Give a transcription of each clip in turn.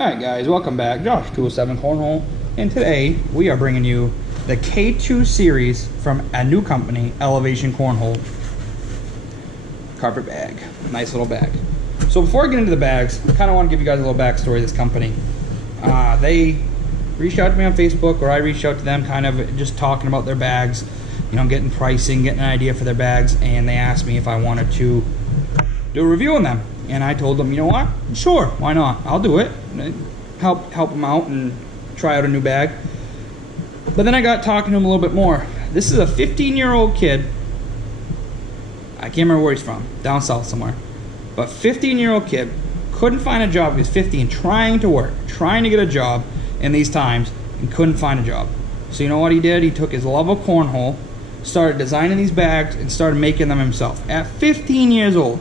Alright guys, welcome back. Josh207 Cornhole, and today we are bringing you the K2 series from a new company, Elevation Cornhole. Carpet bag. Nice little bag. So before I get into the bags, I kind of want to give you guys a little backstory of this company. They reached out to me on Facebook, or I reached out to them kind of just talking about their bags, you know, getting pricing, getting an idea for their bags, and they asked me if I wanted to do a review on them. And I told them, you know what? Sure, why not? I'll do it. Help them out and try out a new bag. But then I got talking to him a little bit more. This is a 15-year-old kid. I can't remember where he's from. Down south somewhere. But 15-year-old kid couldn't find a job. He was 15, trying to work, trying to get a job in these times, and couldn't find a job. So you know what he did? He took his love of cornhole, started designing these bags, and started making them himself. At 15 years old.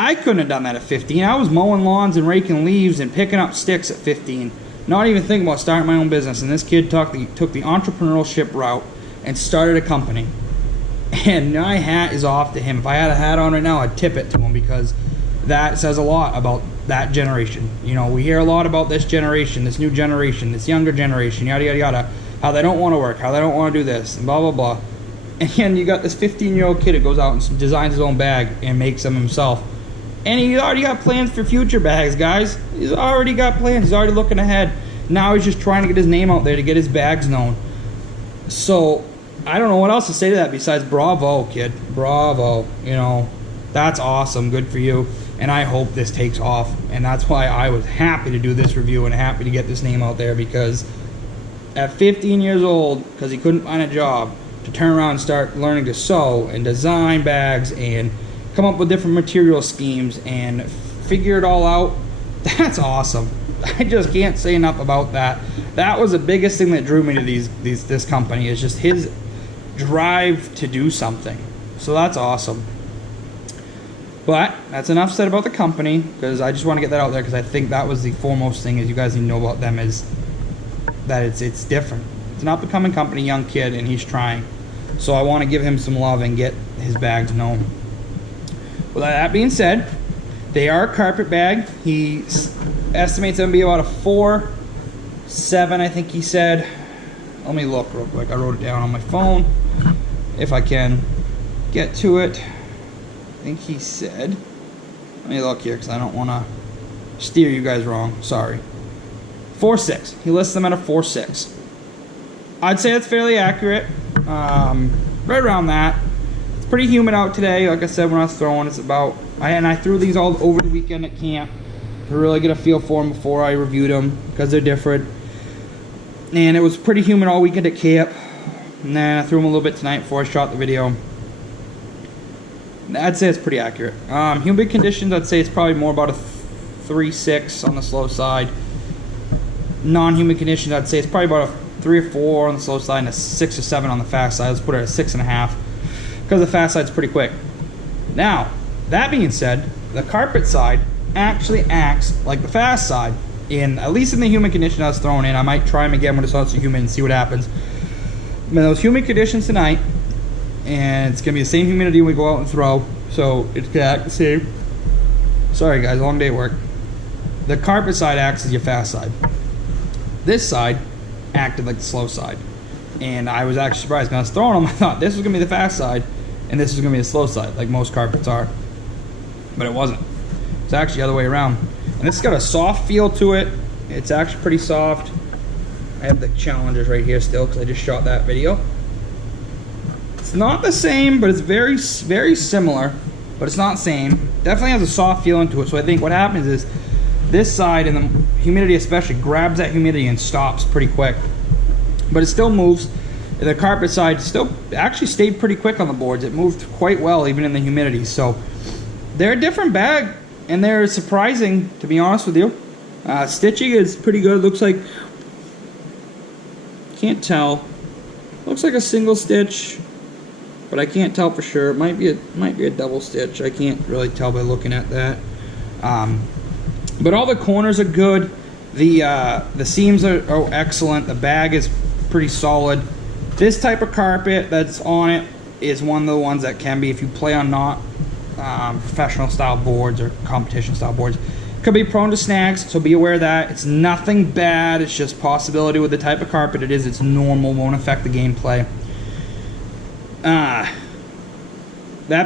I couldn't have done that at 15. I was mowing lawns and raking leaves and picking up sticks at 15. Not even thinking about starting my own business. And this kid took the entrepreneurship route and started a company. And my hat is off to him. If I had a hat on right now, I'd tip it to him, because that says a lot about that generation. You know, we hear a lot about this generation, this new generation, this younger generation, yada, yada, yada. How they don't want to work, how they don't want to do this, and blah, blah, blah. And you got this 15-year-old kid who goes out and designs his own bag and makes them himself. And he's already got plans for future bags, guys. He's already got plans. He's already looking ahead. Now he's just trying to get his name out there to get his bags known. So, I don't know what else to say to that besides bravo, kid. Bravo. You know, that's awesome. Good for you. And I hope this takes off. And that's why I was happy to do this review and happy to get this name out there, because at 15 years old, because he couldn't find a job, to turn around and start learning to sew and design bags and come up with different material schemes and figure it all out, that's awesome. I just can't say enough about that. That was the biggest thing that drew me to this company, is just his drive to do something. So that's awesome. But that's enough said about the company, because I just want to get that out there, because I think that was the foremost thing, is you guys need to know about them, is that it's different. It's an up-and-coming company, young kid, and he's trying. So I want to give him some love and get his bags known. With that being said, they are a carpet bag. He estimates them to be about a 4.7, I think he said. Let me look real quick. I wrote it down on my phone, if I can get to it. I think he said, let me look here, because I don't want to steer you guys wrong. Sorry. 4.6. He lists them at a 4.6. I'd say that's fairly accurate. Right around that. Pretty humid out today. Like I said, when I was throwing, it's about, I threw these all over the weekend at camp to really get a feel for them before I reviewed them, because they're different. And it was pretty humid all weekend at camp. And then I threw them a little bit tonight before I shot the video. I'd say it's pretty accurate. Humid conditions, I'd say it's probably more about a 3.6 on the slow side. Non-humid conditions, I'd say it's probably about a 3 or 4 on the slow side and a 6 or 7 on the fast side. Let's put it at a 6.5. Because the fast side's pretty quick. Now, that being said, the carpet side actually acts like the fast side, at least in the humid condition I was throwing in. I might try them again when it's not so humid and see what happens. But those humid conditions tonight, and it's going to be the same humidity when we go out and throw, so it's going to act the same. Sorry guys, long day at work. The carpet side acts as your fast side. This side acted like the slow side. And I was actually surprised. When I was throwing them, I thought this was going to be the fast side, and this was going to be the slow side, like most carpets are. But it wasn't. It's actually the other way around. And this has got a soft feel to it. It's actually pretty soft. I have the Challengers right here still, because I just shot that video. It's not the same, but it's very, very similar. But it's not the same. Definitely has a soft feeling to it. So I think what happens is this side, and the humidity especially, grabs that humidity and stops pretty quick. But it still moves. The carpet side still actually stayed pretty quick on the boards. It moved quite well even in the humidity. So they're a different bag, and they're surprising, to be honest with you. Stitching is pretty good. Looks like, can't tell. Looks like a single stitch, but I can't tell for sure. It might be a double stitch. I can't really tell by looking at that. But all the corners are good. The seams are excellent. The bag is pretty solid. This type of carpet that's on it is one of the ones that can be, if you play on not professional style boards or competition style boards, Could be prone to snags, so be aware of that. It's nothing bad, it's just possibility with the type of carpet it is. It's normal, won't affect the gameplay. That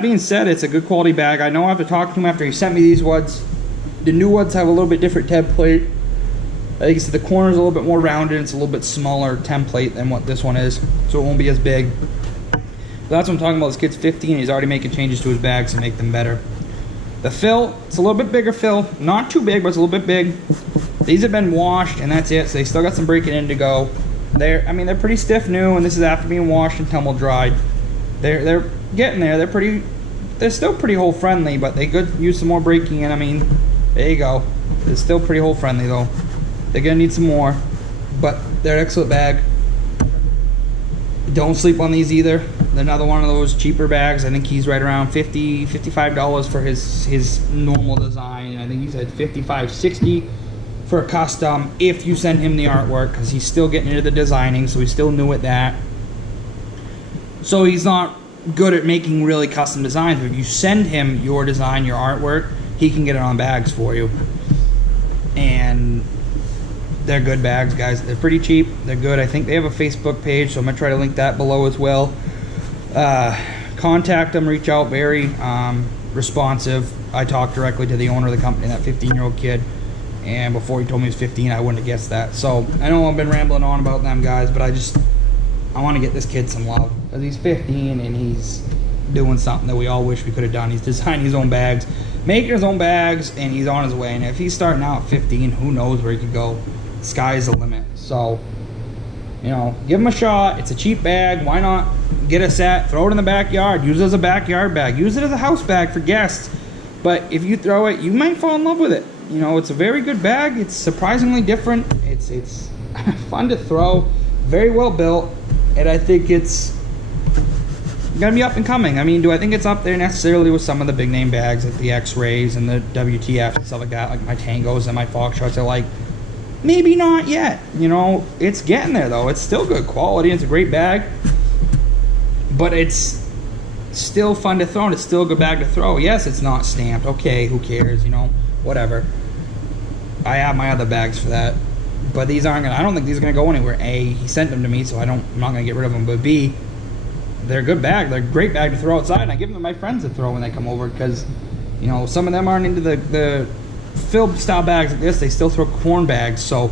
being said, it's a good quality bag. I know after talking to him after he sent me these woods, the new ones have a little bit different template. I think it's the corner's a little bit more rounded, it's a little bit smaller template than what this one is, so it won't be as big. That's what I'm talking about. This kid's 15, he's already making changes to his bags to make them better. The fill, it's a little bit bigger fill. Not too big, but it's a little bit big. These have been washed, and that's it. So they still got some breaking in to go. They're pretty stiff new, and this is after being washed and tumble dried. They're getting there. They're still pretty hole friendly, but they could use some more breaking in. I mean, there you go. They're still pretty hole friendly though. They're gonna need some more, but they're an excellent bag. Don't sleep on these either. They're another one of those cheaper bags. I think he's right around $50, $55 for his normal design. I think he said $55, $60 for a custom if you send him the artwork, because he's still getting into the designing, so he's still new at that. So he's not good at making really custom designs, but if you send him your design, your artwork, he can get it on bags for you. And they're good bags, guys. They're pretty cheap. They're good. I think they have a Facebook page, so I'm going to try to link that below as well. Contact them, reach out, very responsive. I talked directly to the owner of the company, that 15-year-old kid, and before he told me he was 15, I wouldn't have guessed that. So I know I've been rambling on about them guys, but I want to get this kid some love, because he's 15 and he's doing something that we all wish we could have done. He's designing his own bags, making his own bags, and he's on his way. And if he's starting out at 15, who knows where he could go. The sky's the limit. So, you know, give him a shot. It's a cheap bag. Why not get a set, throw it in the backyard, use it as a backyard bag, use it as a house bag for guests. But if you throw it, you might fall in love with it. You know, it's a very good bag. It's surprisingly different. It's fun to throw, very well built, and I think it's gonna be up and coming. I mean, do I think it's up there necessarily with some of the big name bags, like the X-Rays and the WTF and stuff like that, like my Tangos and my Foxtrots are like, maybe not yet. You know, it's getting there though. It's still good quality. It's a great bag, but it's still fun to throw, and it's still a good bag to throw. Yes, it's not stamped. Okay, who cares? You know, whatever. I have my other bags for that, but these aren't gonna. I don't think these are gonna go anywhere. A, he sent them to me, so I'm not gonna get rid of them. But B, they're a good bag. They're a great bag to throw outside, and I give them to my friends to throw when they come over, because, you know, some of them aren't into the filled style bags like this. They still throw corn bags, so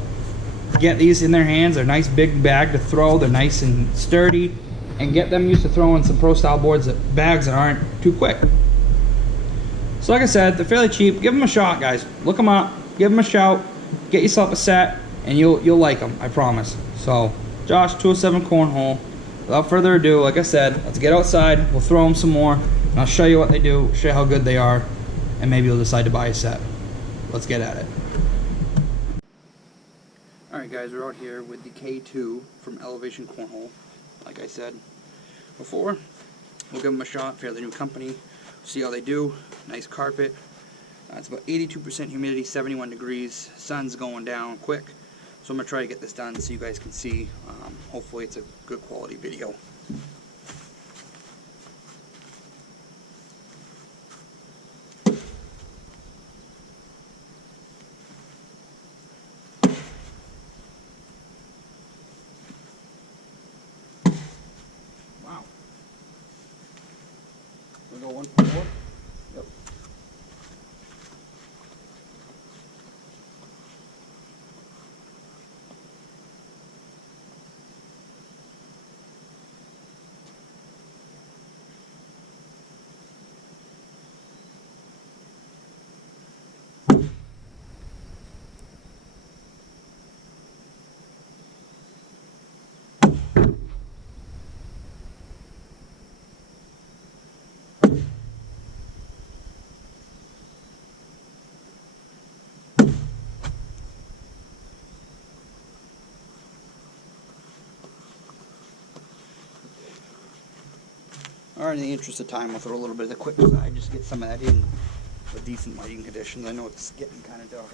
get these in their hands. They're a nice big bag to throw. They're nice and sturdy, and get them used to throwing some pro style bags that aren't too quick. So like I said, they're fairly cheap. Give them a shot, guys. Look them up, give them a shout, get yourself a set, and you'll like them, I promise. So Josh, 207 Cornhole. Without further ado, like I said, let's get outside. We'll throw them some more, and I'll show you what they do, show you how good they are, and maybe you'll decide to buy a set. Let's get at it. Alright guys, we're out here with the K2 from Elevation Cornhole. Like I said before, we'll give them a shot, fairly new company, see how they do. Nice carpet. It's about 82% humidity, 71 degrees. Sun's going down quick. So I'm going to try to get this done so you guys can see. Hopefully it's a good quality video. Wow. We'll go 1.4. Yep. Alright, in the interest of time, I'll throw a little bit of the quick side, just get some of that in with decent lighting conditions. I know it's getting kind of dark.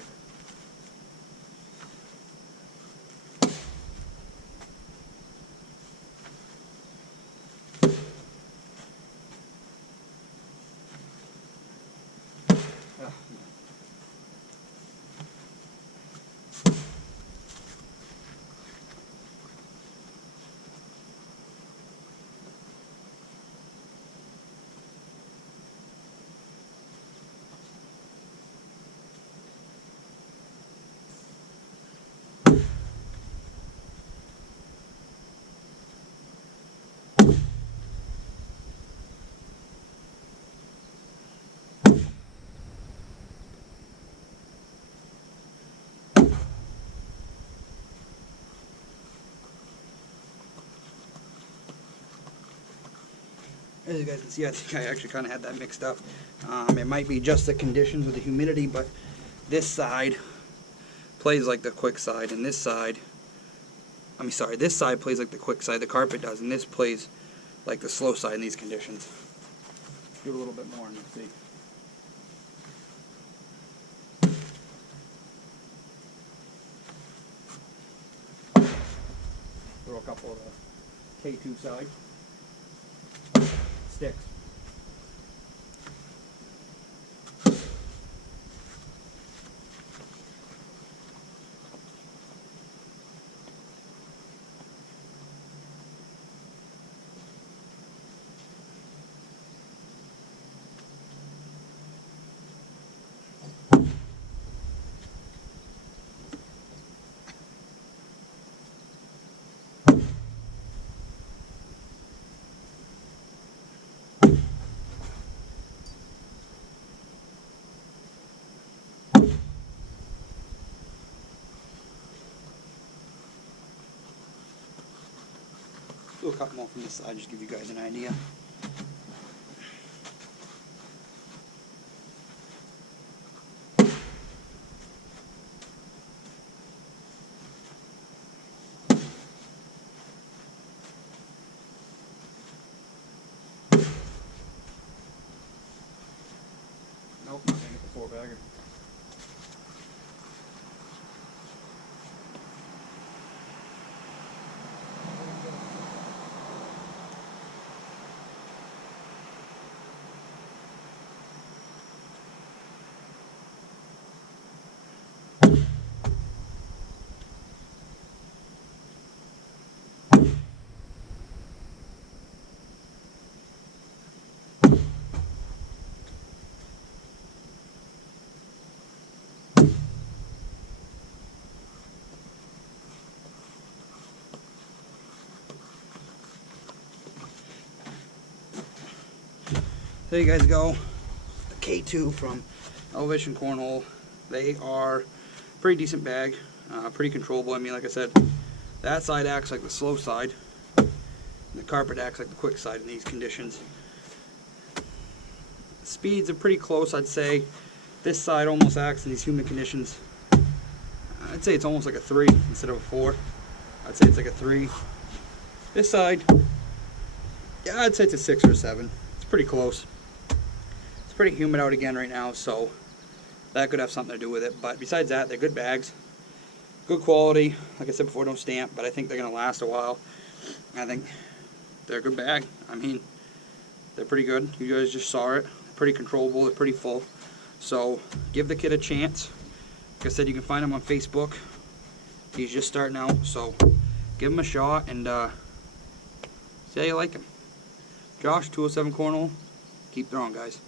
As you guys can see, I think I actually kind of had that mixed up. It might be just the conditions with the humidity, but this side plays like the quick side, and this side, this side plays like the quick side, the carpet does, and this plays like the slow side in these conditions. Do a little bit more and let's see. Throw a couple of the K2 side sticks. Do a couple more from this side, just give you guys an idea. Nope, not gonna get the 4-bagger. There you guys go. The K2 from Elevation Cornhole. They are pretty decent bag, pretty controllable. I mean, like I said, that side acts like the slow side, and the carpet acts like the quick side in these conditions. Speeds are pretty close, I'd say. This side almost acts in these humid conditions. I'd say it's almost like a 3 instead of a 4. I'd say it's like a 3. This side, yeah, I'd say it's a 6 or a 7. It's pretty close. It's pretty humid out again right now, so that could have something to do with it. But besides that, they're good bags. Good quality. Like I said before, don't stamp, but I think they're going to last a while. I think they're a good bag. I mean, they're pretty good. You guys just saw it. Pretty controllable. They're pretty full. So give the kid a chance. Like I said, you can find him on Facebook. He's just starting out, so give him a shot and see how you like him. Josh, 207 Cornhole. Keep throwing, guys.